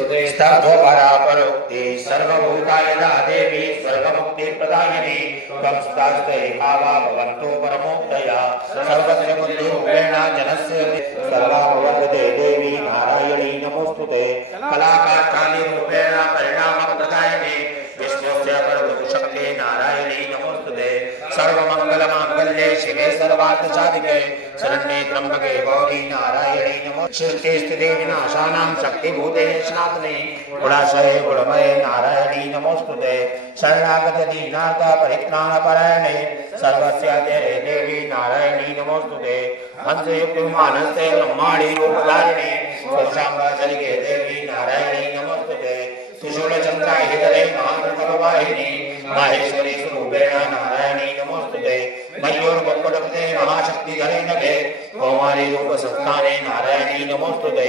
स्तब्धपरापरोक्ति सर्वभूतायदा देवी सर्वमुक्तिप्रदायिनी त्वं सुतास्ते भावा भवन्तो परमोक्तया सर्वस्य बुद्धिरूपेण जनस्य सर्वाभवद्गते देवी नारायणी नमोस्तुते कलाकाष्ठादिरूपेण परिणामप्रदायिनी विष्णुस्य परमशक्ते नारायणी नमोस्तुते सर्वमङ्गलमाङ्गल्ये शिवे सर्वार्थसाधिके शरण्ये त्र्यम्बके गौरी नारायणी नमोस्तुते स्थिते विनाशानां शक्तिभूते सनातने गुणाशये गुणमये नारायणी नमोस्तुते शरणागत दीनार्थ परित्राणपरायणे सर्वस्याद्ये देवी नारायणी नमोस्तुते हंसयुक्त मानसे ब्रह्माणी रूपधारिणे पुरुषांगाचलिके देवी नारायणी नमोस्तुते त्रिशूलचन्द्राहितरे महानृतमवाहिनी माहेश्वरी स्वरूपेण नारायणी नमोस्तुते मयूरपद्मपते महाशक्तिधरे नभे कौमारी रूपसंस्थाने नारायणी नमोस्तुते